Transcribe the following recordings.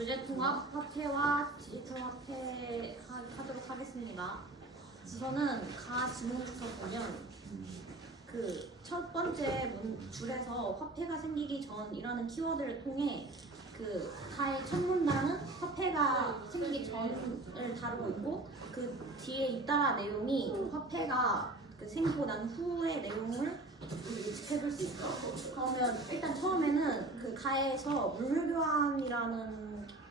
주제 통합 화폐와 디지털 화폐 하도록 하겠습니다. 우선은 가 지문부터 보면 그 첫 번째 줄에서 화폐가 생기기 전이라는 키워드를 통해 그 가의 첫 문단은 화폐가 생기기 전을 다루고 있고 그 뒤에 잇따라 내용이 화폐가 그 생기고 난 후의 내용을 예측해볼 수 있죠. 그러면 일단 처음에는 그 가에서 물물 교환이라는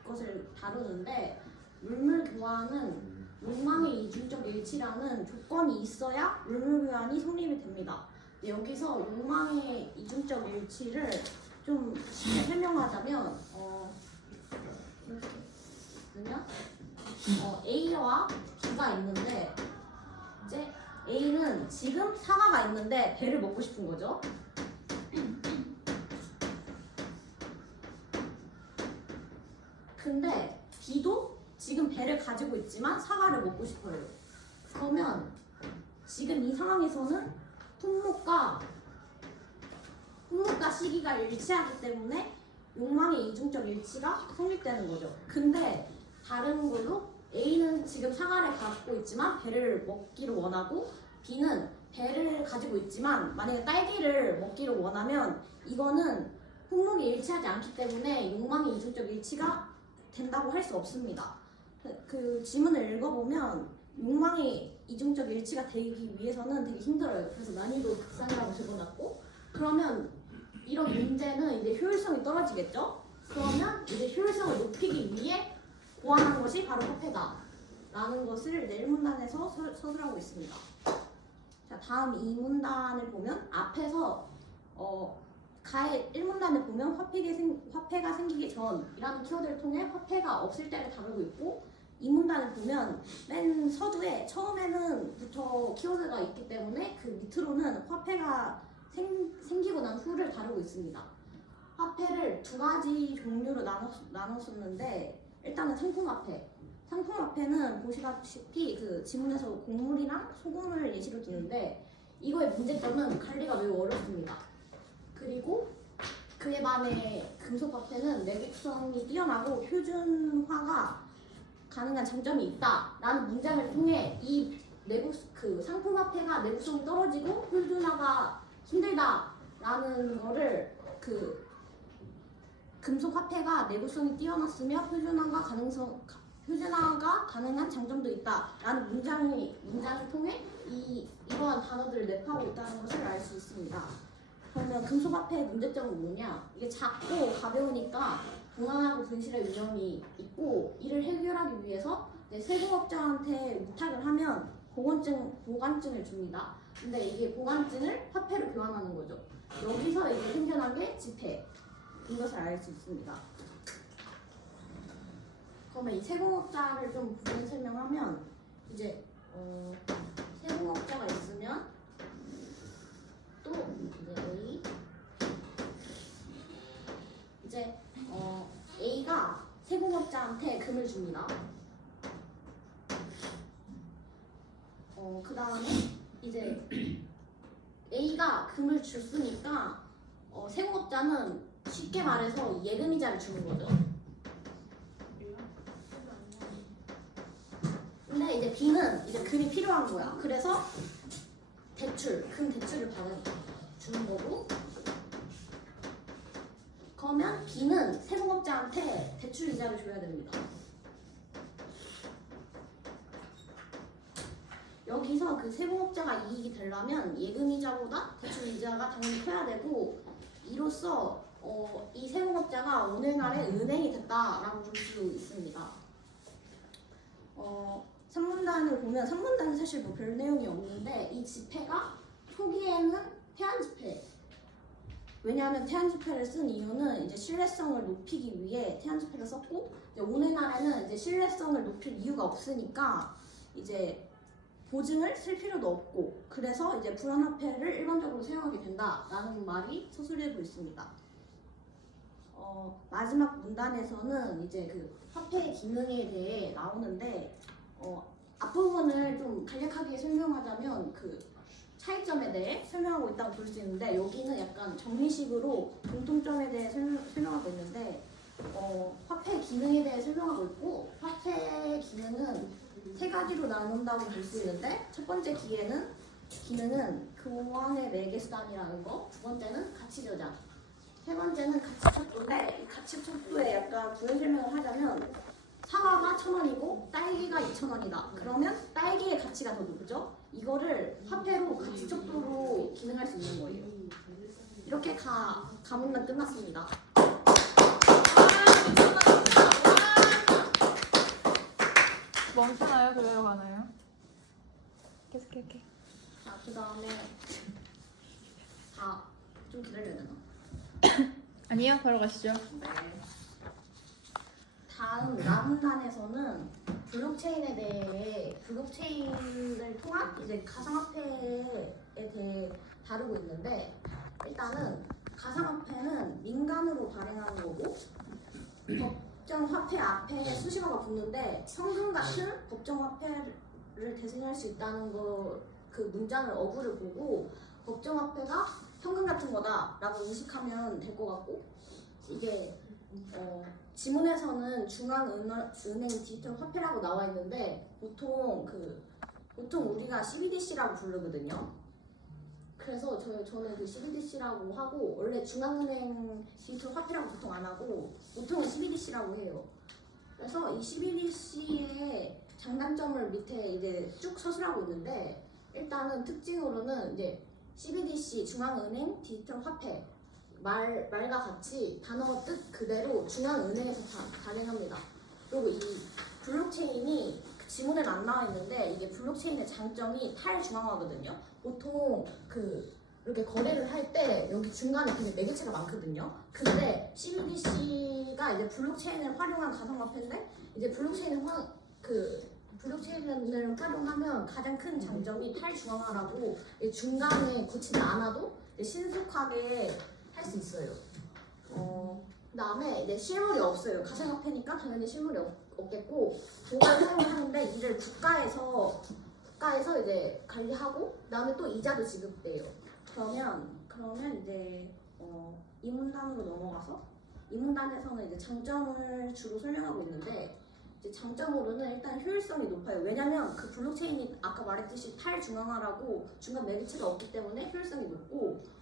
것을 다루는데 물물 교환은 욕망의 이중적 일치라는 조건이 있어야 물물 교환이 성립이 됩니다. 여기서 욕망의 이중적 일치를 좀 쉽게 설명하자면 A와 B가 있는데 이제 A는 지금 사과가 있는데 배를 먹고 싶은 거죠. 근데 B도 지금 배를 가지고 있지만 사과를 먹고 싶어요. 그러면 지금 이 상황에서는 품목과 시기가 일치하기 때문에 욕망의 이중적 일치가 성립되는 거죠. 근데 다른 걸로 A는 지금 사과를 갖고 있지만 배를 먹기를 원하고 B는 배를 가지고 있지만 만약에 딸기를 먹기를 원하면 이거는 품목이 일치하지 않기 때문에 욕망의 이중적 일치가 된다고 할 수 없습니다. 그 지문을 읽어보면 욕망의 이중적 일치가 되기 위해서는 되게 힘들어요. 그래서 난이도 극상이라고 적어놨고 그러면 이런 문제는 이제 효율성이 떨어지겠죠? 그러면 이제 효율성을 높이기 위해 고안한 것이 바로 화폐다 라는 것을 이제 1문단에서 서술하고 있습니다. 자, 다음 2문단을 보면 앞에서 가의 1문단을 보면 화폐가 생기기 전이라는 키워드를 통해 화폐가 없을 때를 다루고 있고 2문단을 보면 맨 서두에 처음에는부터 키워드가 있기 때문에 그 밑으로는 화폐가 생기고 난 후를 다루고 있습니다. 화폐를 두 가지 종류로 나눴었는데 일단은 상품화폐. 상품화폐는 보시다시피 그 지문에서 곡물이랑 소금을 예시로 드는데 이거의 문제점은 관리가 매우 어렵습니다. 그리고 그에 반해 금속화폐는 내구성이 뛰어나고 표준화가 가능한 장점이 있다라는 문장을 통해 이 상품화폐가 내구성이 떨어지고 표준화가 힘들다라는 거를 그 금속화폐가 내구성이 뛰어났으며 표준화가 가능한 장점도 있다라는 문장을 통해 이러한 단어들을 랩하고 있다는 것을 알 수 있습니다. 그러면 금속화폐의 문제점은 뭐냐? 이게 작고 가벼우니까 도난하고 분실의 위험이 있고 이를 해결하기 위해서 세금업자한테 부탁을 하면 보관증을 줍니다. 근데 이게 보관증을 화폐로 교환하는 거죠. 여기서 이제 생겨난 게 지폐인 것을 알 수 있습니다. 그러면 이 세금업자를 좀 부연 설명하면 이제 세금업자가 있으면 또 이제 A가 세금업자한테 금을 줍니다. 그 다음에 이제 A가 금을 줬으니까 세금업자는 쉽게 말해서 예금이자를 주는 거죠. 근데 이제 B는 이제 금이 필요한 거야. 그래서 금 대출을 주는 거고. 그러면 B는 세금업자한테 대출 이자를 줘야 됩니다. 여기서 그 세금업자가 이익이 되려면 예금이자보다 대출 이자가 당연히 커야 되고 이로써 이 세금업자가 오늘날의 은행이 됐다라고 볼 수 있습니다. 3문단을 보면 3문단은 사실 뭐 별 내용이 없는데 이 지폐가 초기에는 태안지폐 왜냐하면 태안지폐를 쓴 이유는 이제 신뢰성을 높이기 위해 태안지폐를 썼고 이제 오늘날에는 이제 신뢰성을 높일 이유가 없으니까 이제 보증을 쓸 필요도 없고 그래서 이제 불안화폐를 일반적으로 사용하게 된다라는 말이 서술되고 있습니다. 마지막 문단에서는 이제 그 화폐의 기능에 대해 나오는데 앞부분을 좀 간략하게 설명하자면 그 차이점에 대해 설명하고 있다고 볼 수 있는데 여기는 약간 정리식으로 공통점에 대해 설명하고 있는데 화폐 기능에 대해 설명하고 있고, 화폐 기능은 세 가지로 나눈다고 볼 수 있는데, 첫 번째 기능은 교환의 매개 수단이라는 거, 두 번째는 가치 저장, 세 번째는 가치 척도인데, 이 가치 척도에 약간 부연 설명을 하자면 사과가 1,000원이고 딸기가 2,000원이다. 그러면 딸기의 가치가 더 높죠? 이거를 화폐로 가치 척도로 기능할 수 있는 거예요. 이렇게 가문만 끝났습니다. 멈추나요? 그대로 가나요? 계속해. 자, 그 다음에 좀 기다려야 되나? 아니요, 바로 가시죠. 네. 다음 남은 단에서는 블록체인에 대해 블록체인을 통한 이제 가상화폐에 대해 다루고 있는데, 일단은 가상화폐는 민간으로 발행하는 거고 법정화폐 앞에 수식어가 붙는데 현금 같은 법정화폐를 대신할 수 있다는 그 문장을 어구를 보고 법정화폐가 현금 같은 거다라고 인식하면 될 것 같고, 이게 지문에서는 중앙은행 디지털 화폐라고 나와 있는데 보통 우리가 CBDC라고 부르거든요. 그래서 저는 그 CBDC라고 하고, 원래 중앙은행 디지털 화폐라고 보통 안 하고 보통은 CBDC라고 해요. 그래서 이 CBDC의 장단점을 밑에 이제 쭉 서술하고 있는데, 일단은 특징으로는 이제 CBDC 중앙은행 디지털 화폐 말과 같이 단어 뜻 그대로 중앙은행에서 발행합니다. 그리고 이 블록체인이 지문에는 안 나와 있는데, 이게 블록체인의 장점이 탈중앙화거든요. 보통 이렇게 거래를 할 때 여기 중간에 되게 매개체가 많거든요. 근데 CBDC가 이제 블록체인을 활용한 가상화폐인데, 이제 블록체인을 활용하면 가장 큰 장점이 탈중앙화라고, 중간에 거치지 않아도 신속하게 할 수 있어요. 그다음에 이제 실물이 없어요. 가상화폐니까 당연히 실물이 없겠고, 도구를 사용하는데 이를 국가에서 이제 관리하고, 그다음에 또 이자도 지급돼요. 그러면 이제 이 문단으로 넘어가서, 이 문단에서는 이제 장점을 주로 설명하고 있는데, 이제 장점으로는 일단 효율성이 높아요. 왜냐면 그 블록체인이 아까 말했듯이 탈중앙화라고 중간 매개체가 없기 때문에 효율성이 높고,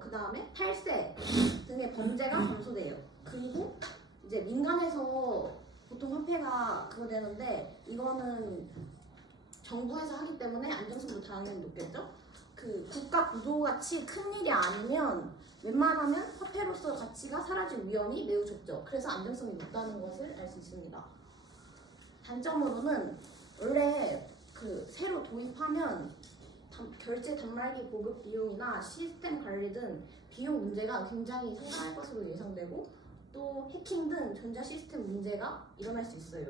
그 다음에 탈세 등의 범죄가 감소돼요. 그리고 이제 민간에서 보통 화폐가 그거 되는데, 이거는 정부에서 하기 때문에 안정성도 당연히 높겠죠. 그 국가 구조같이 큰 일이 아니면 웬만하면 화폐로서 가치가 사라질 위험이 매우 적죠. 그래서 안정성이 높다는 것을 알 수 있습니다. 단점으로는 원래 새로 도입하면 결제 단말기 보급 비용이나 시스템 관리 등 비용 문제가 굉장히 상당할 것으로 예상되고, 또 해킹 등 전자 시스템 문제가 일어날 수 있어요.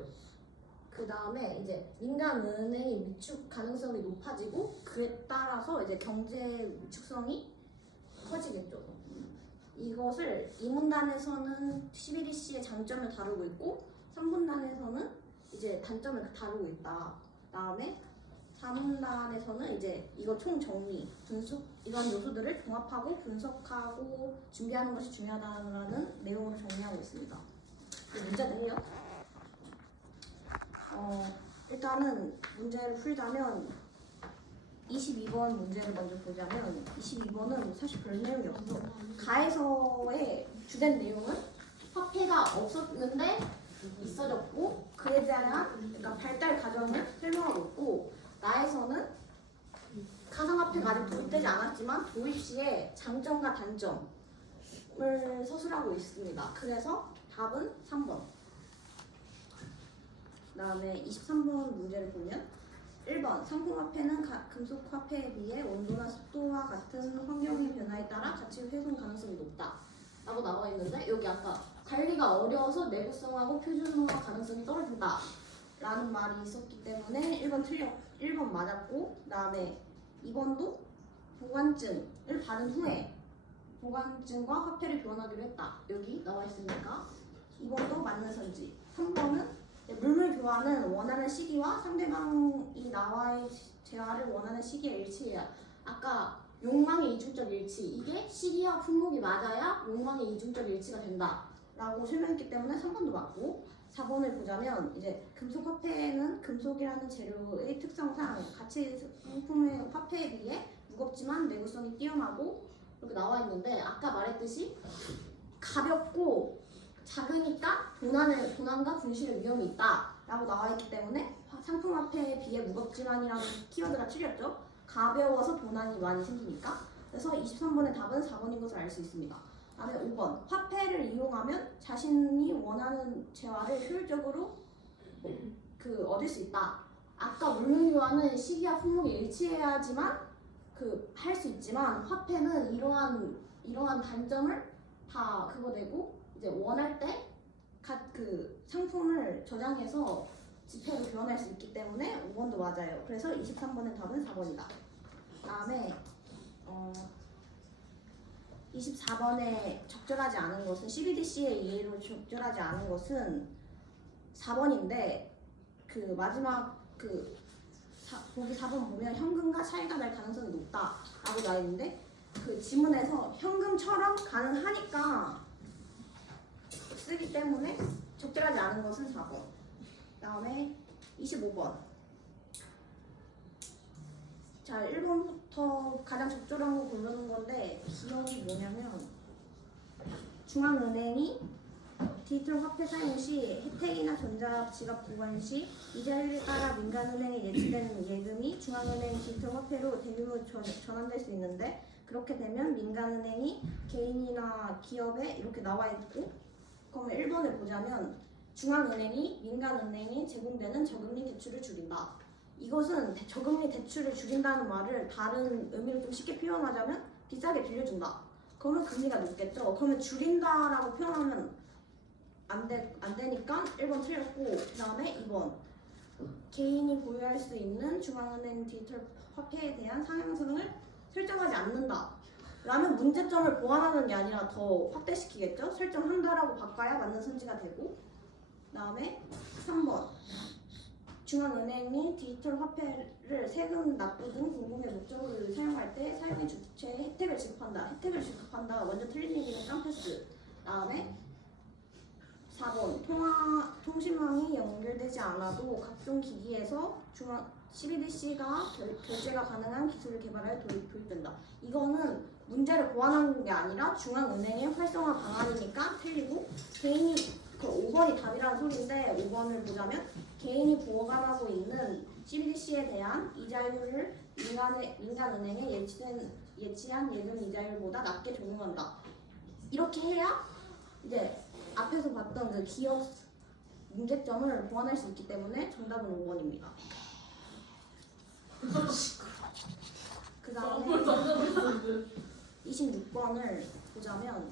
그 다음에 이제 민간 은행이 위축 가능성이 높아지고, 그에 따라서 이제 경제 위축성이 커지겠죠. 이것을 2문단에서는 CBDC의 장점을 다루고 있고, 3문단에서는 이제 단점을 다루고 있다. 다음에 4문단에서는 이제 이거 총 정리, 분석, 이런 요소들을 종합하고 분석하고 준비하는 것이 중요하다는 내용을 정리하고 있습니다. 문제도 해요. 일단은 문제를 풀자면 22번 문제를 먼저 보자면, 22번은 사실 별 내용이 없어. 가에서의 주된 내용은 화폐가 없었는데 있어졌고, 그에 대한 그러니까 발달 과정을 설명하고 있고, 나에서는 가상화폐가 아직 도입되지 않았지만 도입 시에 장점과 단점을 서술하고 있습니다. 그래서 답은 3번. 그 다음에 23번 문제를 보면 1번 상품화폐는 금속화폐에 비해 온도나 습도와 같은 환경의 변화에 따라 가치 훼손 가능성이 높다 라고 나와 있는데, 여기 아까 관리가 어려워서 내구성하고 표준화 가능성이 떨어진다 라는 말이 있었기 때문에 1번 맞았고, 그 다음에 2번도 보관증을 받은 후에 보관증과 화폐를 교환하기로 했다, 여기 나와 있으니까 2번도 맞는 선지. 3번은 물물 교환은 원하는 시기와 상대방이 나와의 대화를 원하는 시기에 일치해야, 아까 욕망의 이중적 일치, 이게 시기와 품목이 맞아야 욕망의 이중적 일치가 된다 라고 설명했기 때문에 3번도 맞고 4번을 보자면 이제 금속 화폐는 금속이라는 재료의 특성상 가치 상품의 화폐에 비해 무겁지만 내구성이 뛰어나고 이렇게 나와 있는데 아까 말했듯이 가볍고 작으니까 도난과 분실의 위험이 있다 라고 나와 있기 때문에 상품 화폐에 비해 무겁지만이라는 키워드가 틀렸죠. 가벼워서 도난이 많이 생기니까. 그래서 23번의 답은 4번인 것을 알 수 있습니다. 다음에 5번 화폐를 이용하면 자신이 원하는 재화를 효율적으로 얻을 수 있다. 아까 물류와는 시기와 품목이 일치해야지만 할 수 있지만 화폐는 이러한 단점을 다 그거 내고 이제 원할 때 상품을 저장해서 지폐로 교환할 수 있기 때문에 5번도 맞아요. 그래서 23번의 답은 4번이다. 다음에 24번에 적절하지 않은 것은 CBDC의 이해로 적절하지 않은 것은 4번인데 마지막 보기 4번 보면 현금과 차이가 날 가능성이 높다라고 나와 있는데 지문에서 현금처럼 가능하니까 쓰기 때문에 적절하지 않은 것은 4번. 다음에 25번. 자, 1번부터 가장 적절한 거 고르는 건데 기억이 뭐냐면 중앙은행이 디지털 화폐 사용 시 혜택이나 전자지갑 보관 시 이자율에 따라 민간은행에 예치된 예금이 중앙은행 디지털 화폐로 대규모 전환될 수 있는데 그렇게 되면 민간은행이 개인이나 기업에 이렇게 나와 있고 그러면 1번을 보자면 중앙은행이 민간은행에 제공되는 저금리 대출을 줄인다. 이것은 저금리 대출을 줄인다는 말을 다른 의미로 좀 쉽게 표현하자면 비싸게 빌려준다. 그러면 금리가 높겠죠. 그러면 줄인다라고 표현하면 안 되니까 1번 틀렸고 그 다음에 2번 개인이 보유할 수 있는 중앙은행 디지털 화폐에 대한 상향성을 설정하지 않는다. 라면 문제점을 보완하는 게 아니라 더 확대시키겠죠. 설정한다라고 바꿔야 맞는 선지가 되고 그 다음에 3번 중앙은행이 디지털 화폐를 세금 납부 등 공공의 목적으로 사용할 때 사용의 주체에 혜택을 지급한다. 혜택을 지급한다. 완전 틀린 얘기는 깜패스. 다음에 4번 통신망이 연결되지 않아도 각종 기기에서 CBDC가 결제가 가능한 기술을 개발하여 도입된다. 이거는 문제를 보완하는 게 아니라 중앙은행의 활성화 방안이니까 틀리고 개인이 5번이 답이라는 소리인데 5번을 보자면 개인이 보관하고 있는 CBDC에 대한 이자율을 민간은행에 예치한 예금 이자율보다 낮게 적용한다. 이렇게 해야 이제 앞에서 봤던 그 기억 문제점을 보완할 수 있기 때문에 정답은 5번입니다. 그 다음에 26번을 보자면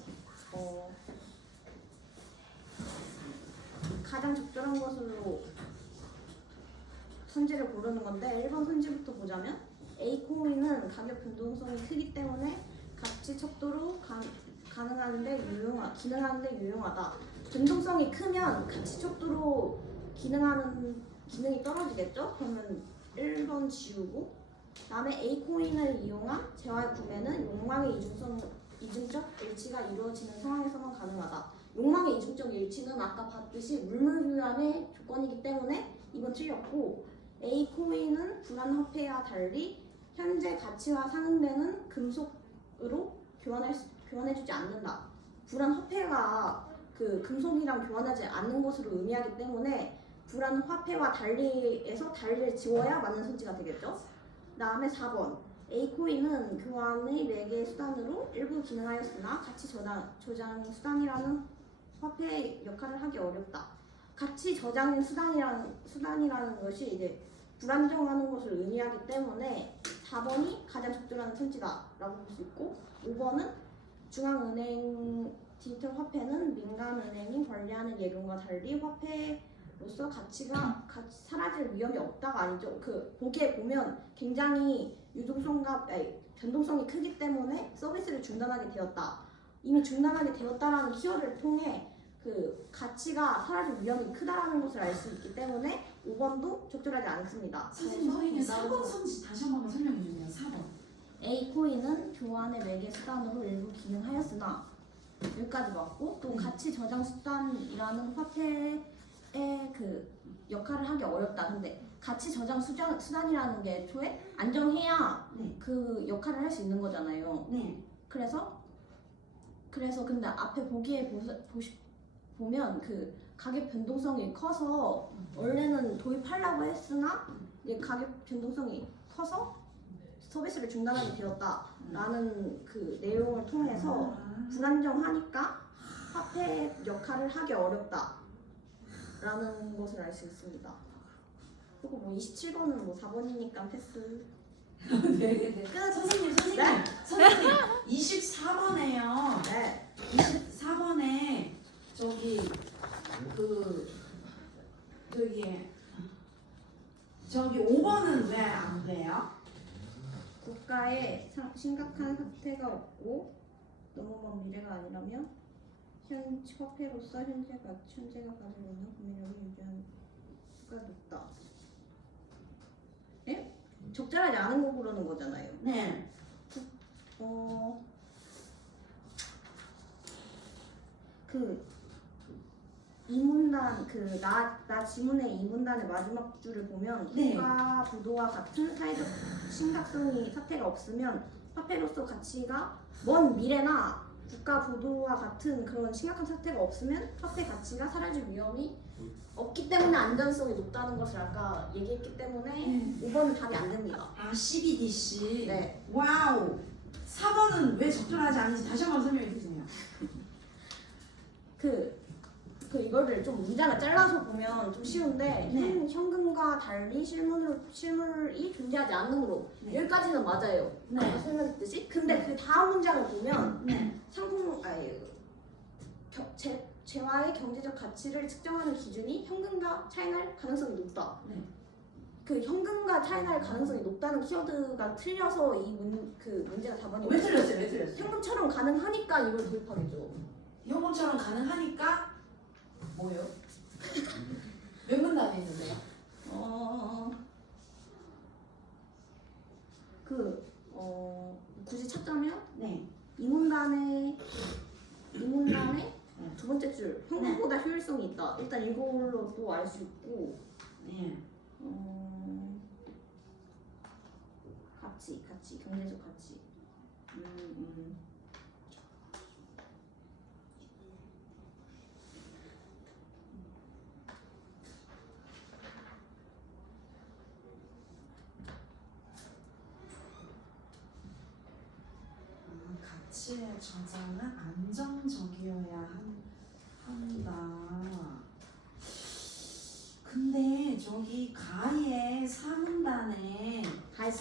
가장 적절한 것으로 선지를 고르는 건데 1번 선지부터 보자면 A코인은 가격 변동성이 크기 때문에 가치 척도로 기능하는데 유용하다. 변동성이 크면 가치 척도로 기능이 떨어지겠죠? 그러면 1번 지우고 다음에 A코인을 이용한 재화의 구매는 욕망의 이중적 일치가 이루어지는 상황에서만 가능하다. 욕망의 이중적 일치는 아까 봤듯이 물물교환의 조건이기 때문에 이번 틀렸고 A코인은 불안화폐와 달리 현재 가치와 상응되는 금속으로 교환해주지 않는다. 불안화폐가 금속이랑 교환하지 않는 것으로 의미하기 때문에 불안화폐와 달리에서 달리를 지워야 맞는 선지가 되겠죠. 그 다음에 4번 A코인은 교환의 매개 수단으로 일부 기능하였으나 가치 저장 수단이라는 화폐의 역할을 하기 어렵다. 가치 저장 수단이라는 것이 이제 불안정하는 것을 의미하기 때문에 4번이 가장 적절한 선지다라고 볼 수 있고 5번은 중앙은행 디지털 화폐는 민간은행이 관리하는 예금과 달리 화폐로서 가치가 사라질 위험이 없다가 아니죠. 보기에 보면 굉장히 변동성이 크기 때문에 서비스를 중단하게 되었다. 이미 중단하게 되었다라는 키워드를 통해 가치가 사라질 위험이 크다라는 것을 알 수 있기 때문에 5번도 적절하지 않습니다. 선생님 4번 선지 다시 한 번만 설명해 주세요. 4번. A코인은 교환의 매개 수단으로 일부 기능하였으나 여기까지 맞고 또 가치 저장 수단이라는 화폐의 그 역할을 하기 어렵다. 근데 가치 저장 수단이라는 게 애초에 안정해야 네. 그 역할을 할 수 있는 거잖아요. 네. 그래서 근데 앞에 보면 그 가격 변동성이 커서 원래는 도입하려고 했으나 이제 가격 변동성이 커서 서비스를 중단하게 되었다라는 그 내용을 통해서 불안정하니까 화폐 역할을 하기 어렵다라는 것을 알 수 있습니다. 그리고 뭐 27번은 뭐 4번이니까 패스. 네. 선생님. 네. 선생님 24번에요. 네. 24번에 저기 5번은 왜 안 돼요? 국가에 심각한 사태가 없고 너무 먼 미래가 아니라면 화폐로서 현재가 가지고 있는 구매력을 유지하는 수가 높다. 예? 적절하지 않은 거 고르는 거잖아요. 네. 그 이문단 나 지문의 이문단의 마지막 줄을 보면 네. 국가 부도와 같은 사회적 심각성이 사태가 없으면 화폐로서 가치가 먼 미래나 국가 부도와 같은 그런 심각한 사태가 없으면 화폐 가치가 사라질 위험이 없기 때문에 안전성이 높다는 것을 아까 얘기했기 때문에 5번은 답이 안 됩니다. 아 12DC. 네. 와우. 4번은 왜 적절하지 않은지 다시 한번 설명해 주세요. 이거를 좀 문장을 잘라서 보면 좀 쉬운데 네. 현금과 달리 실물이 존재하지 않으므로 네. 여기까지는 맞아요. 네. 아까 설명했듯이. 근데 그 다음 문장을 보면 네. 재화의 경제적 가치를 측정하는 기준이 현금과 차이날 가능성이 높다. 네. 그 현금과 차이날 가능성이 높다는 키워드가 틀려서 그 문제가 답안이 왜 틀렸어요? 현금처럼 가능하니까 이걸 도입하겠죠. 현금처럼 가능하니까 뭐요? 몇 문단에 있는데요? 굳이 찾자면 네. 이 문단의 두 번째 줄 현금보다 효율성이 있다. 일단 이걸로도 알 수 있고 네. 가치 경제적 가치. 가치의 저장은 안정적이어야 한다. 근데 저기 가의 3문단에 가의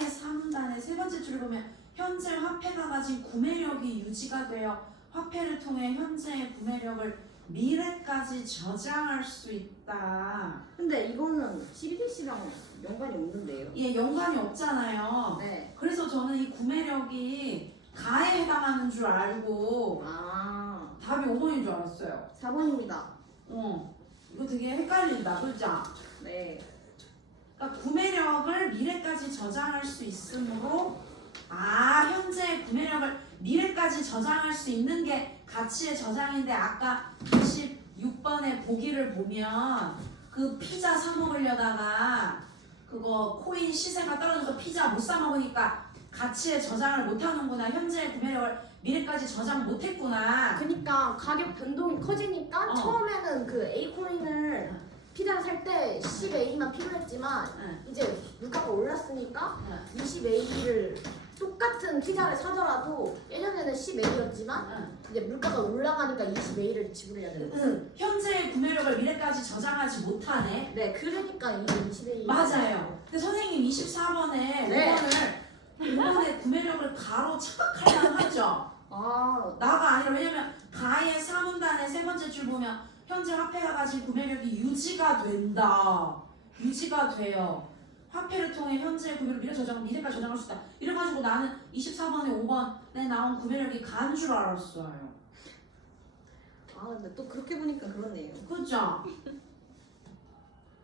3문단의 세 번째 줄을 보면 현재 화폐가 가진 구매력이 유지가 되어 화폐를 통해 현재의 구매력을 미래까지 저장할 수 있다. 근데 이거는 CBDC랑 연관이 없는데요. 예, 연관이 없잖아요. 네. 그래서 저는 이 구매력이 가에 해당하는 줄 알고 답이 5번인 줄 알았어요. 4번입니다. 이거 되게 헷갈린다, 그죠? 네. 그러니까 구매력을 미래까지 저장할 수 있으므로 현재 구매력을 미래까지 저장할 수 있는 게 가치의 저장인데 아까 26번의 보기를 보면 그 피자 사 먹으려다가 그거 코인 시세가 떨어져서 피자 못 사 먹으니까 가치의 저장을 못 하는구나. 현재 구매력을 미래까지 저장 못 했구나. 그러니까 가격 변동이 커지니까 처음에는 그 A 코인을 피자를 살 때 10A만 필요했지만 이제 물가가 올랐으니까 20A를 똑같은 피자를 사더라도 예전에는 10A였지만 이제 물가가 올라가니까 20A를 지불해야 되는 거예요. 현재 구매력을 미래까지 저장하지 못하네. 네, 그러니까 이게 20A. 맞아요. 근데 선생님 24번에 네. 5번의 구매력을 가로 착각하려고 하죠. 나가 아니라 왜냐면 가의 3문단의 세 번째 줄 보면 현재 화폐가 가진 구매력이 유지가 된다. 유지가 돼요. 화폐를 통해 현재 구매를 미래까지 저장할 수 있다. 이래가지고 나는 24번에 5번에 나온 구매력이 간 줄 알았어요. 근데 또 그렇게 보니까 그렇네요. 그죠?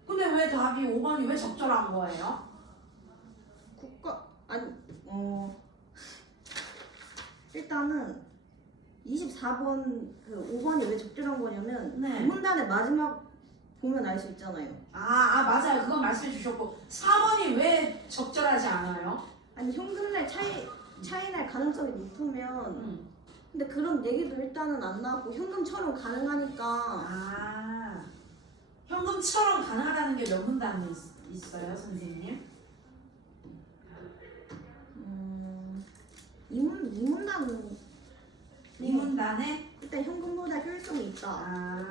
근데 왜 답이 5번이 왜 적절한 거예요? 일단은 24번 그 5번이 왜 적절한 거냐면 네. 문단의 마지막 보면 알 수 있잖아요. 맞아요. 그건 말씀해 주셨고 4번이 왜 적절하지 않아요? 아니 현금 날 차이 날 가능성이 높으면 음. 근데 그런 얘기도 일단은 안 나왔고 현금처럼 가능하니까 현금처럼 가능하다는 게 몇 문단이 있어요, 선생님? 이 문단은 이 문단에 일단 현금보다 효율성이 있다.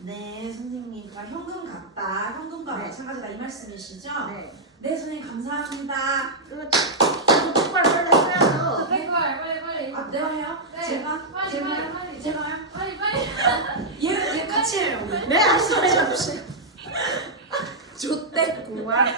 네, 선생님. 그럼 현금 같다. 현금과 네. 마찬가지다 이 말씀이시죠? 네. 네, 선생님 감사합니다. 그거 저도 똑바로 빨리 써야죠. 빨리. 내가 해요? 네. 제가요? 빨리. 제가요? 빨리. 얘 같이 해요. 우리. 네, 알았어요. 좆대 구할.